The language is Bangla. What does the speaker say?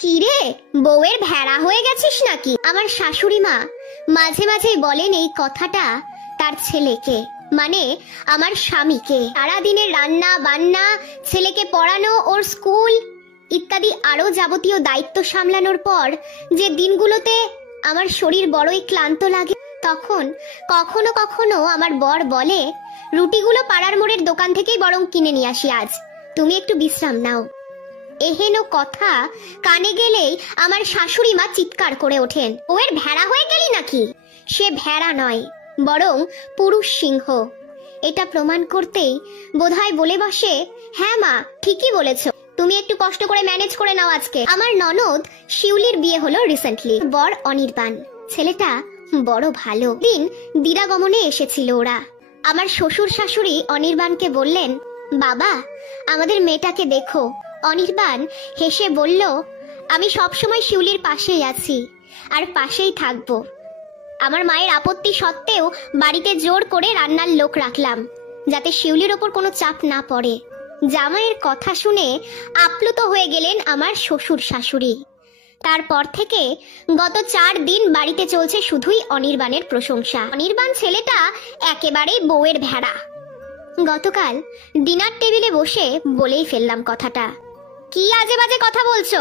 কি রে, বউয়ের ভেড়া হয়ে গেছিস নাকি? আমার শাশুড়ি মা মাঝে মাঝেই বলেন এই কথাটা তার ছেলেকে, মানে আমার স্বামীকে। সারাদিনের রান্না বান্না, ছেলেকে পড়ানো, ওর স্কুল ইত্যাদি আরো যাবতীয় দায়িত্ব সামলানোর পর যে দিনগুলোতে আমার শরীর বড়ই ক্লান্ত লাগে, তখন কখনো কখনো আমার বর বলে, রুটিগুলো পাড়ার মোড়ের দোকান থেকেই বরং কিনে নিয়ে আসি আজ, তুমি একটু বিশ্রাম নাও। এহেন কথা কানে গেলেই আমার শাশুড়ি মা চিৎকার করে ওঠেন, ওর ভেড়া হয়ে গেলি নাকি? সে ভেড়া নয়, বরং পুরুষ সিংহ। এটা প্রমাণ করতেই বোধহয় বলে বসে, হ্যাঁ মা, ঠিকই বলেছো, তুমি একটু কষ্ট করে ম্যানেজ করে নাও আজকে। আমার ননদ শিউলির বিয়ে হলো রিসেন্টলি, বর অনির্বাণ। ছেলেটা বড় ভালো। দিন দিরাগমনে এসেছিল ওরা। আমার শ্বশুর শাশুড়ি অনির্বাণকে বললেন, বাবা, আমাদের মেয়েটাকে দেখো। অনির্বাণ হেসে বলল, আমি সবসময় শিউলির পাশেই আছি আর পাশেই থাকবো। আমার মায়ের আপত্তি সত্ত্বেও বাড়িতে জোর করে রান্নার লোক রাখলাম, যাতে শিউলির ওপর কোনো চাপ না পড়ে। জামাইয়ের কথা শুনে আপ্লুত হয়ে গেলেন আমার শ্বশুর শাশুড়ি। তারপর থেকে গত 4 দিন বাড়িতে চলছে শুধুই অনির্বাণের প্রশংসা। অনির্বাণ ছেলেটা একেবারেই বউয়ের ভেড়া। গতকাল ডিনার টেবিলে বসে বলেই ফেললাম কথাটা। কি আজে বাজে কথা বলছো?